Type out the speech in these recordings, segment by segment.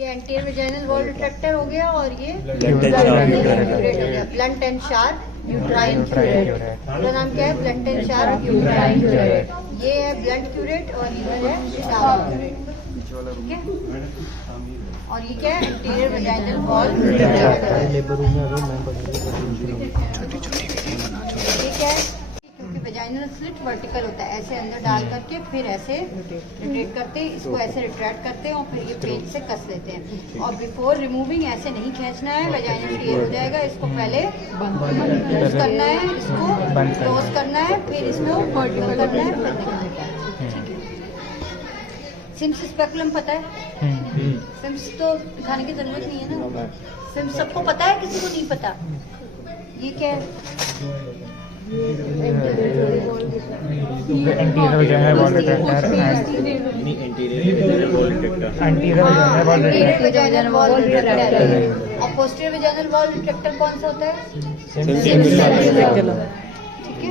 ये anterior vaginal wall retractor हो गया और ये क्यूरेट हो गया blunt and sharp uterine curate. इसका नाम क्या है? Blunt and sharp uterine curate. ये है ब्लंट क्यूरेट और ये है शार्प क्यूरेट। ठीक है, और ये क्या है? Anterior vaginal wall retractor. ये क्या है? क्योंकि वेजाइनल स्लिट वर्टिकल होता है, ऐसे अंदर डाल करके फिर ऐसे रिट्रैक्ट करते हैं, इसको ऐसे रिट्रैक्ट करते हैं और फिर ये पेज से कस लेते हैं। और बिफोर रिमूविंग ऐसे नहीं खींचना है, वेजाइनल टियर हो जाएगा। इसको पहले क्लोज करना है, इसको क्लोज करना है, फिर इसको वर्टिकल करना है, फिर निकालना है। ठीक है, सिम्स स्पेकुलम पता है? सिम्स तो दिखाने की जरूरत नहीं है ना। सिम्स सबको पता है, किसी को नहीं पता। ये क्या है? Anterior vaginal wall retractor anterior vaginal wall retractor. और पोस्टीरियर वेजाइनल वॉल रिट्रैक्टर कौन सा होता है? ठीक है,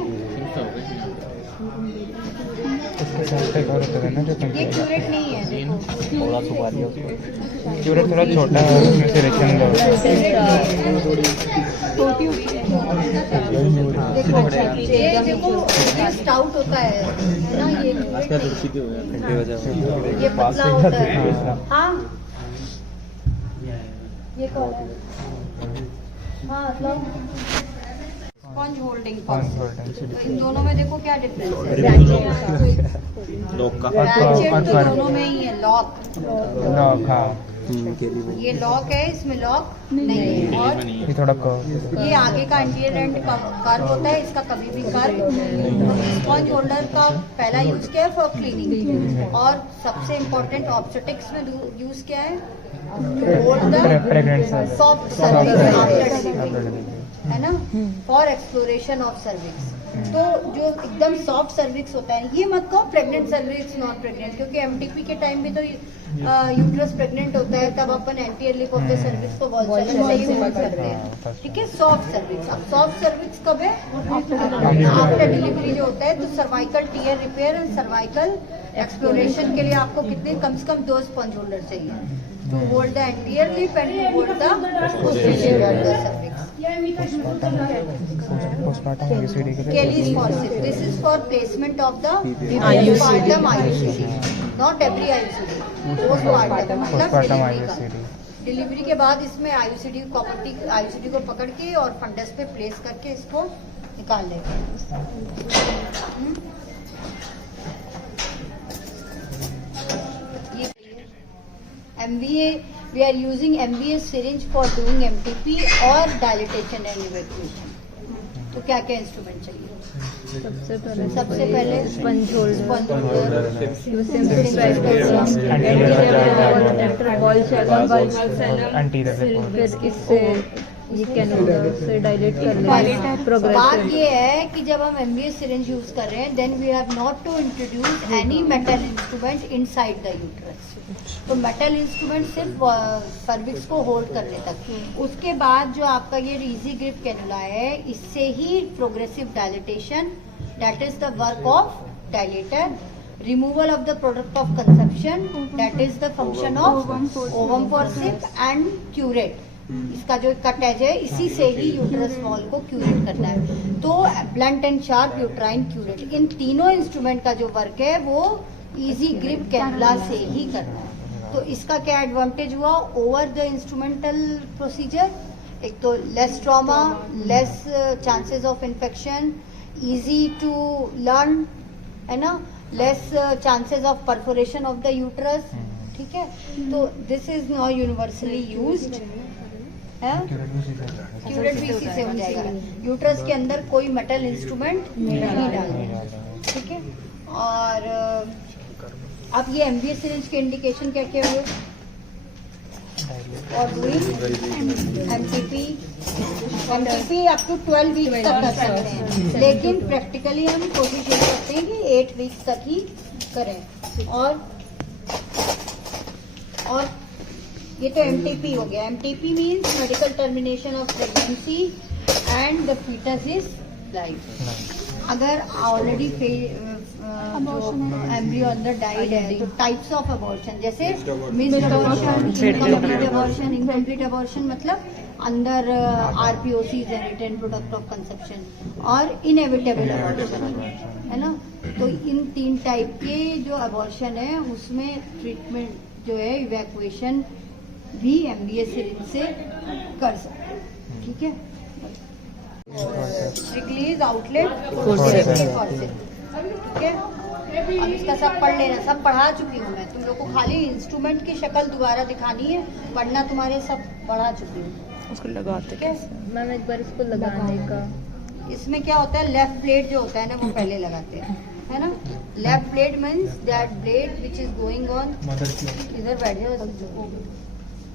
ये क्यूरेट नहीं है, देखो थोड़ा सुपारी है उसको, क्यूरेट थोड़ा छोटा है, उसमें से रेचन दो। देखो ये स्टाउट होता है ना, ये ये पतला होता है। हाँ, ये कौन है? हाँ, मतलब स्पंज होल्डिंग पर्सन। तो इन दोनों में देखो क्या डिफरेंस है? लॉक का रैचेट तो दोनों में ही है, लॉक। हाँ, ये लॉक है, इसमें लॉक नहीं है। और ये थोड़ा कर्व, ये आगे का एंटीरियर एंड कर्व होता है, इसका कभी भी कर्व नहीं। स्पंज होल्डर का पहला यूज क्या है? For cleaning. और सबसे इम्पोर्टेंट ऑब्स्टेटिक्स में यूज क्या है? सॉफ्ट सर्विक्स आफ्टर, है ना, फॉर एक्सप्लोरेशन ऑफ सर्विक्स। तो जो एकदम सॉफ्ट सर्विक्स होता है, ये मत कहो प्रेग्नेंट सर्विक्स, नॉन प्रेग्नेंट, क्योंकि एमटीपी के टाइम भी तो यूट्रस प्रेग्नेंट होता है, तब अपन anterior lip of the cervix को वॉल्चर से ही यूज करते हैं। ठीक है, सॉफ्ट सर्विक्स। अब सॉफ्ट सर्विक्स कब है? आफ्टर डिलीवरी जो होता है। तो cervical tear repair and cervical exploration के लिए आपको कितने, कम से कम 2 स्पंज होल्डर चाहिए, to hold the anterior lip and to hold the posterior cervix. Kelly's forceps. This is for placement of the postpartum IUCD. Not every IUCD. Postpartum मतलब delivery के बाद इसमें IUCD प्रॉपर्टी, IUCD को पकड़ के और funds पे प्लेस करके इसको निकाल लेंगे। MVA, we are using MVA syringe for doing MTP और dilatation and evacuation। तो क्या क्या इंस्ट्रूमेंट चाहिए? सबसे पहले स्पंज होल्डर, फिर इससे ये कैनुला से डायलेट कर ले। बात ये है कि जब हम MVA सिरिंज यूज कर रहे हैं, then we have not to introduce any metal instrument inside the uterus. तो मेटल इंस्ट्रूमेंट सिर्फ सर्विक्स को होल्ड करने तक। उसके बाद जो आपका ये इजी ग्रिप कैनुला है, इससे ही progressive dilatation, that is the work of dilator, removal of the product of conception, that is the function of ovum forceps and curette. इसका जो कटेज है, इसी से ही यूट्रस वॉल को क्यूरेट करना है। तो blunt and sharp uterine curette, इन तीनों इंस्ट्रूमेंट का जो वर्क है वो इजी ग्रिप कैनुला से ही करना है। तो इसका क्या एडवांटेज हुआ ओवर द इंस्ट्रूमेंटल प्रोसीजर? एक तो less trauma, less chances of infection, easy to learn, है ना, less chances of perforation of the uterus. ठीक है, तो this is now universally used. Curette भी इसी से हो जाएगा। यूट्रस के अंदर कोई मेटल इंस्ट्रूमेंट नहीं डालना। ठीक है, और अब ये MVA सिरिंज के इंडिकेशन क्या क्या हुए? और MTP अप टू 12 वीक्स तक कर सकते हैं, लेकिन प्रैक्टिकली हम कोशिश ये करते हैं कि 8 वीक्स तक ही करें। और ये तो MTP हो गया। MTP means medical termination of pregnancy and the foetus is life. अगर ऑलरेडी एम्ब्रियो अंदर डाइड है, तो टाइप्स ऑफ अबॉर्शन जैसे missed abortion, incomplete abortion. Incomplete abortion मतलब अंदर RPOC return product of conception, और इनएविटेबल अबॉर्शन है ना। तो इन 3 टाइप के जो अबॉर्शन है उसमें ट्रीटमेंट जो है इवैक्यूएशन भी एमबीएस सिरिंज से कर सकते हैं, ठीक है। रिलीज आउटलेट फॉर्सेप्स, ठीक है। अब इसका सब पढ़ लेना, सब पढ़ा चुकी हूँ मैं, तुम लोग को खाली इंस्ट्रूमेंट की शक्ल दोबारा दिखानी है, पढ़ना तुम्हारे सब पढ़ा चुकी हूँ। उसको लगाते कैसे मैम? एक बार इसको लगाने का, इसमें क्या होता है, लेफ्ट ब्लेड जो होता है ना वो पहले लगाते हैं, है ना। Left blade means that blade which is going on, इधर बैठ जाओ,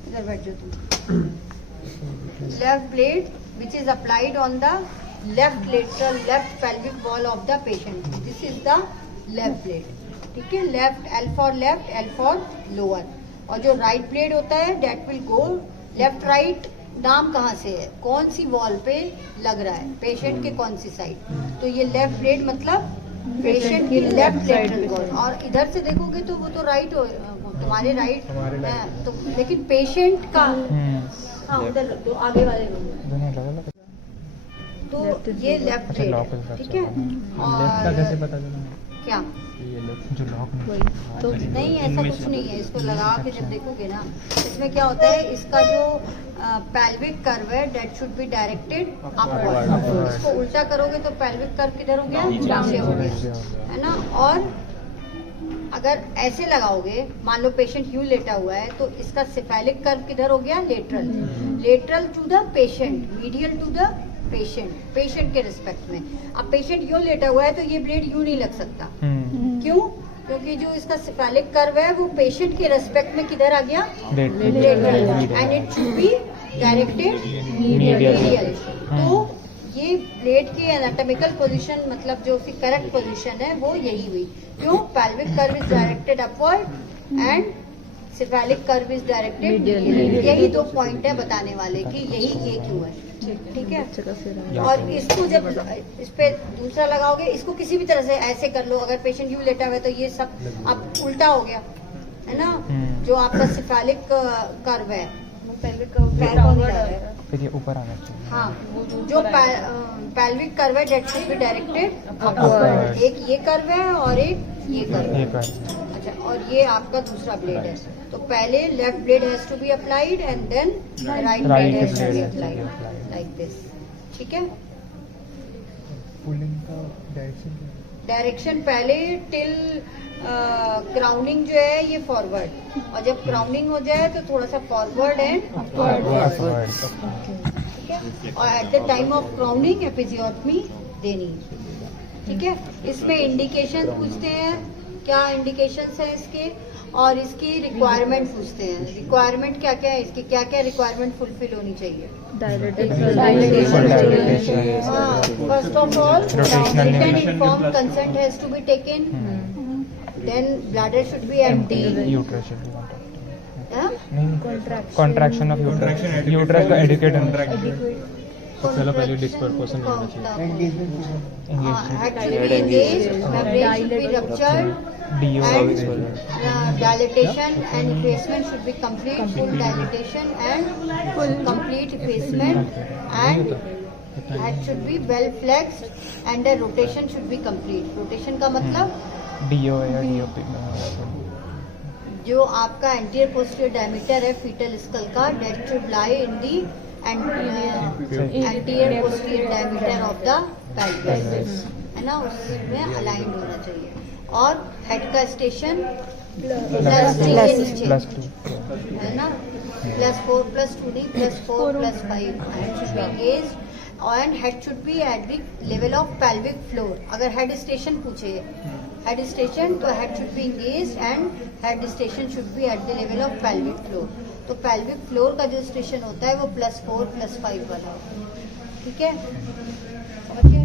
इधर बैठ जाओ तुम। Left blade which is applied on the left lateral left pelvic wall of the patient, this is the left blade, ठीक है। Left, L for left, L for lower। और जो राइट ब्लेड होता है that will go left right, नाम कहाँ से है, कौन सी वॉल पे लग रहा है, पेशेंट के कौन सी साइड, तो ये लेफ्ट ब्लेड मतलब पेशेंट की लेफ्ट लेटरल वॉल। और इधर से देखोगे तो वो तो राइट हो, तुम्हारे राइट है, तो लेकिन पेशेंट का हाँ उधर रख दो, आगे वाले रूम में, तो ये लेफ्ट ब्लेड है, ठीक है। और कैसे पता चला क्या ये जो लॉक तो नहीं, ऐसा कुछ नहीं है, इसको लगा के जब देखोगे ना, इसमें क्या होता है, इसका जो pelvic कर्व है that should be directed upward. इसको उल्टा करोगे तो pelvic कर्व किधर हो गया, नीचे हो गया, है ना। और अगर ऐसे लगाओगे, मान लो पेशेंट यूं लेटा हुआ है, तो इसका सिफेलिक कर्व किधर हो गया, lateral, lateral to the patient, medial to the patient, patient के रिस्पेक्ट में। अब पेशेंट यूं लेटा हुआ है तो ये ब्लेड यूं नहीं लग सकता, क्यों, क्योंकि जो इसका सिफेलिक कर्व है वो पेशेंट के रिस्पेक्ट में किधर आ गया, lateral, and it should be directed medial. तो ये ब्लेड की एनाटॉमिकल पोजीशन मतलब जो उसकी करेक्ट पोजीशन है वो यही हुई, क्यों, pelvic curve is directed upward and cephalic curve is directed medial. यही 2 पॉइंट है बताने वाले कि यही ये क्यों है, ठीक है। और इसको जब इस पे दूसरा लगाओगे, इसको किसी भी तरह से ऐसे कर लो, अगर पेशेंट यूं लेटा हुआ है तो ये सब अब उल्टा हो गया, है ना। जो आपका सिफेलिक कर्व है पैर को नहीं जा रहा है, फिर ये ऊपर आना चाहिए। हाँ, जो pelvic कर्व है that should be directed upward. एक ये कर्व है और एक ये कर्व है, अच्छा। और ये आपका दूसरा ब्लेड है, तो पहले left blade has to be applied and then right blade has to be applied like this, ठीक है। पुलिंग का डायरेक्शन पहले टिल क्राउनिंग जो है ये फॉरवर्ड, और जब क्राउनिंग हो जाए तो थोड़ा सा फॉरवर्ड एंड अपवर्ड, ठीक है। और at the time of crowning episiotomy देनी, ठीक है। इसमें इंडिकेशन पूछते हैं, क्या इंडिकेशंस है इसके, और इसकी रिक्वायरमेंट पूछते हैं। रिक्वायरमेंट क्या क्या है इसकी, क्या क्या रिक्वायरमेंट फुलफिल होनी चाहिए। First of all written inform consent has to be taken, then bladder should be empty, uterus should be contraction of uterus, uterus का एडुकेट होना चाहिए। चलो पहले डिस्पर्सन होना चाहिए, head should be engaged, membrane should be ruptured, and dilatation and effacement should be complete, full dilatation and full complete effacement, and head should be well flexed and the rotation should be complete. Rotation का मतलब DO या DOP, जो आपका anterior posterior diameter है fetal school का, that should lie in the anterior posterior diameter of the pelvis, है ना, उसमें अलाइंड होना चाहिए। और हेड का स्टेशन +3 के नीचे, है ना, +4 +2 नहीं, +4 +5, head should be engaged and head should be at the level of pelvic floor. अगर head station पूछे, head station तो head should be engaged and head station should be at the level of pelvic floor. तो pelvic floor का जो station होता है वो +4 +5 वाला, ठीक है, समझ गए।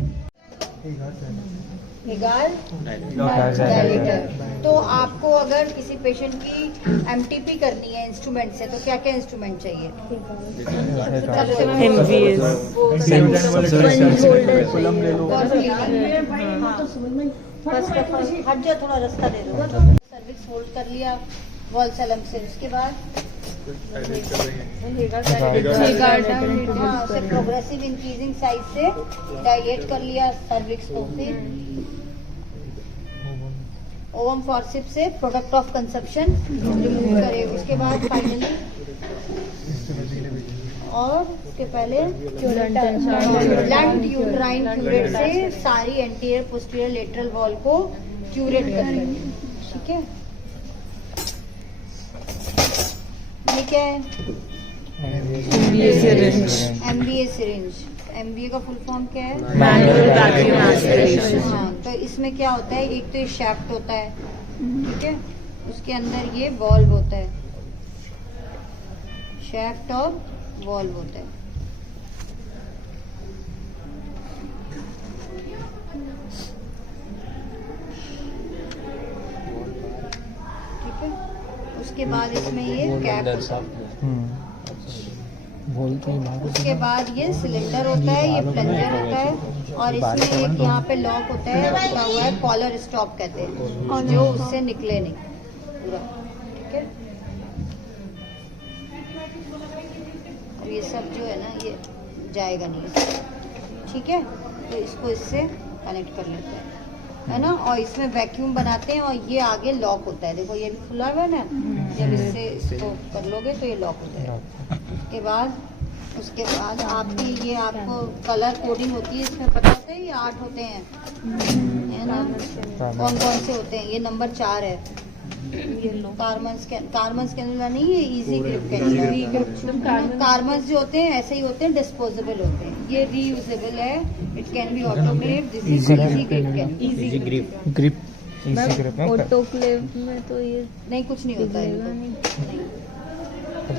हिगाल डायलेटर, तो आपको अगर किसी पेशेंट की एमटीपी करनी है इंस्ट्रूमेंट से, तो क्या क्या इंस्ट्रूमेंट चाहिए। फर्स्ट ऑफ ऑल हट जाओ, थोड़ा रास्ता दे दो। सर्विक्स होल्ड कर लिया वॉल सेलम से, उसके बाद प्रोग्रेसिव इंक्रीजिंग साइज से डायलेट कर लिया सर्विक्स को। फिर ओवम फॉरसिप से प्रोडक्ट ऑफ कंजप्शन रिमूव करे। उसके बाद फाइनली और उसके पहले ब्लंट यूट्राइन क्यूरेट से सारी एंटीरियर पोस्टीरियर लेटरल वॉल को क्यूरेट कर लेंगे। ठीक है, ये क्या है? MBA syringe. MBA का फुल फॉर्म क्या है? Manual vacuum aspiration. हाँ, तो इसमें क्या होता है, एक तो ये शैफ्ट होता है, ठीक है, उसके अंदर ये वॉल्व होता है, शैफ्ट और वॉल्व होता है। ठीक है, उसके बाद इसमें ये कैप होता है, उसके बाद ये सिलेंडर होता है, ये प्लंजर होता है, और इसमें एक यहाँ पे लॉक होता है, रखा हुआ है, कॉलर स्टॉप कहते हैं, और जो उससे निकले नहीं पूरा। ठीक है, और ये सब जो है ना ये जाएगा नहीं इससे। ठीक है, तो इसको इससे कनेक्ट कर लेते हैं, है ना, और इसमें वैक्यूम बनाते हैं, और ये आगे लॉक होता है, देखो ये भी खुला हुआ है ना, जब इससे इसको कर लोगे तो ये लॉक हो जाएगा। उसके बाद आपकी ये आपको कलर कोडिंग होती है, इसमें पता होता है ये 8 होते हैं, है ना, कौन कौन से होते हैं। ये नंबर 4 है, कार्बन्स कैनुला नहीं, ये इजी ग्रिप कैनुला। कार्बन्स जो होते हैं ऐसे ही होते हैं, डिस्पोजेबल होते हैं, ये रीयूजेबल है, it can be autoclave, this is easy grip. Easy grip autoclave में तो ये नहीं, कुछ नहीं होता है नहीं।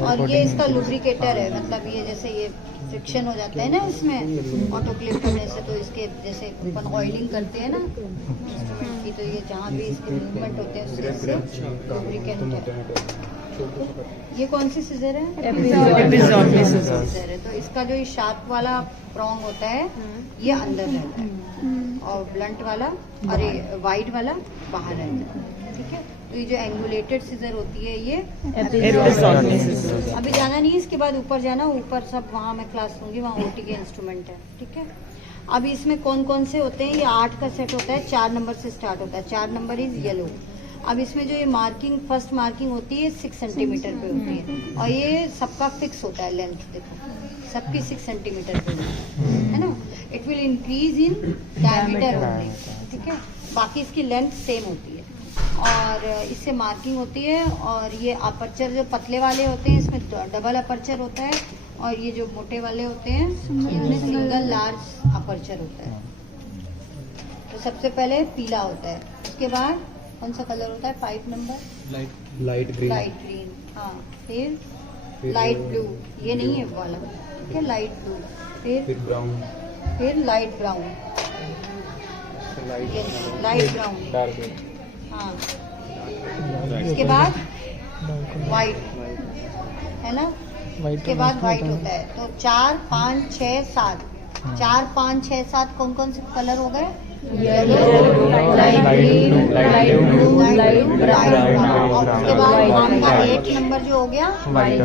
और ये इसका लुब्रिकेटर है, मतलब ये जैसे ये फ्रिक्शन हो जाता है ना इसमें ऑटोक्लेव करने से, तो इसके जैसे अपन ऑयलिंग करते हैं ना इंस्ट्रूमेंट की, तो ये जहाँ भी इसके मूवमेंट होते हैं उससे लुब्रिकेंट है। ये कौन सी सीजर है? सीजर है। तो इसका जो ये शार्प वाला प्रॉन्ग होता है ये अंदर रहता है, और ब्लंट वाला, अरे वाइड वाला बाहर रहता है। ठीक है, तो ये जो एंगुलेटेड सीजर होती है ये अभी जाना नहीं, इसके बाद ऊपर जाना, ऊपर सब वहाँ मैं क्लास लूंगी, वहाँ ओटी के इंस्ट्रूमेंट है। ठीक है, अभी इसमें कौन कौन से होते हैं, ये 8 का सेट होता है, 4 नंबर से स्टार्ट होता है, 4 नंबर इज येलो। अब इसमें जो ये मार्किंग, फर्स्ट मार्किंग होती है 6 सेंटीमीटर पे होती है, और ये सबका फिक्स होता है लेंथ, देखो सबकी 6 सेंटीमीटर पे होती है ना। It will increase in diameter only, ठीक है, बाकी इसकी लेंथ सेम होती है, और इससे मार्किंग होती है। और ये अपर्चर जो पतले वाले होते हैं इसमें डबल अपर्चर होता है, और ये जो मोटे वाले होते हैं इनमें सिंगल लार्ज अपर्चर होता है। तो सबसे पहले पीला होता है, उसके बाद कौन सा कलर होता है, 5 नंबर लाइट ग्रीन, हाँ, फिर लाइट ब्लू, ये नहीं है वाला, ठीक है, लाइट ब्लू, फिर ब्राउन, फिर लाइट ब्राउन, लाइट ब्राउन, हाँ, इसके बाद वाइट, है ना, इसके बाद वाइट होता है। तो 4, 5, 6, 7, 4, 5, 6, 7 कौन कौन से कलर हो गए, yellow, light green, light blue, light brown, और उसके बाद आपका 8 नंबर जो हो गया वाइट।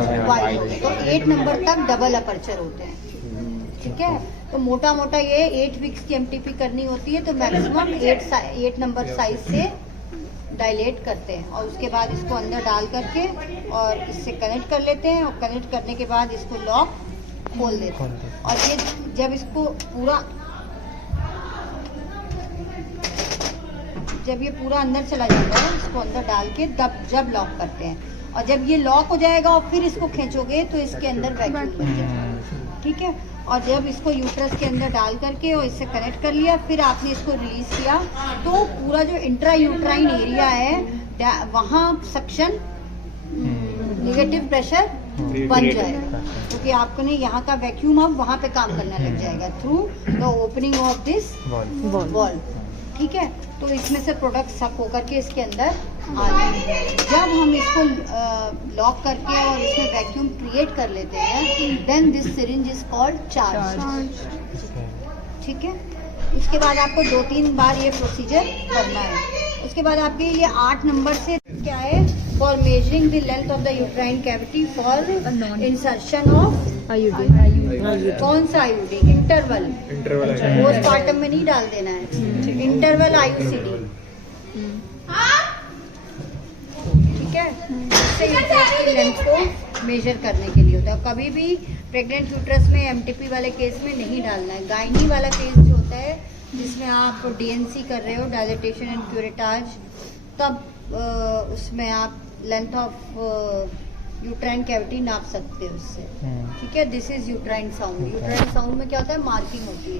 तो 8 नंबर तक डबल अपर्चर होते हैं। ठीक है, तो मोटा मोटा ये 8 वीक्स की एमटीपी करनी होती है, तो मैक्सिमम 8 नंबर साइज से डायलेट करते हैं, और उसके बाद इसको अंदर डाल करके और इससे कनेक्ट कर लेते हैं, और कनेक्ट करने के बाद इसको लॉक खोल देते हैं। और ये जब इसको पूरा, जब ये पूरा अंदर चला जाता है, इसको अंदर डाल के जब लॉक करते हैं, और जब ये लॉक हो जाएगा और फिर इसको खींचोगे तो इसके अंदर वैक्यूम बन जाएगा। ठीक है, और जब इसको यूट्रस के अंदर डाल करके और इससे कनेक्ट कर लिया, फिर आपने इसको रिलीज किया, तो पूरा जो इंट्रा यूट्राइन एरिया है वहाँ सक्शन, नेगेटिव प्रेशर बन जाएगा, क्योंकि आपको ने यहाँ का वैक्यूम अब वहाँ पे काम करने लग जाएगा through the opening of this valve. ठीक है, तो इसमें से प्रोडक्ट सक होकर के इसके अंदर आ जाएंगे। जब हम इसको लॉक करके और इसमें वैक्यूम क्रिएट कर लेते हैं, then this syringe is called charge. ठीक है, उसके बाद आपको 2-3 बार ये प्रोसीजर करना है। उसके बाद आपके ये 8 नंबर से क्या है, for measuring the length of the uterine cavity for insertion of IUD. कौन सा आईयूडी, इंटरवल पोस्टमार्टम में नहीं डाल देना है, इंटरवल आईयूसीडी, ठीक है। इससे यूट्रस की लेंथ को मेजर करने के लिए होता है। कभी भी प्रेग्नेंट यूट्रस में एमटीपी वाले केस में नहीं डालना है। गायनी वाला केस जो होता है जिसमें आप डीएनसी कर रहे हो, डायलिटेशन एंड क्यूरेटाज, तब उसमें आप लेंथ ऑफ यूट्राइन कैविटी नाप सकते हो उससे, ठीक है। This is uterine sound. Uterine sound में क्या होता है, मार्किंग होती है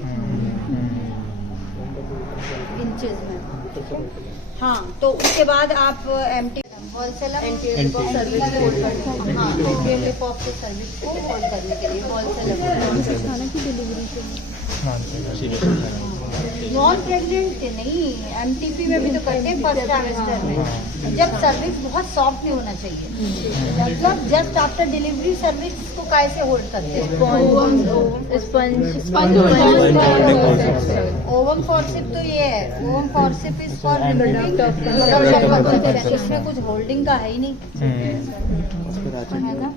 इंचेस में। हाँ, तो उसके बाद आप एमटी होलसेलर हाँ, लिप ऑफ के सर्विस को होल्ड करने के लिए होलसेलर। नॉन प्रेग्नेंट नहीं, एमटीपी में भी तो करते हैं फर्स्ट ट्राइमेस्टर में, जब सर्विक्स बहुत सॉफ्ट नहीं होना चाहिए, मतलब जस्ट आफ्टर डिलीवरी सर्विक्स को कैसे होल्ड करते हैं। ओवम फॉर्सिप तो ये है, ओवम फॉर्सिप इज फॉर रिमूविंग, इसमें कुछ होल्डिंग का है ही नहीं, है ना।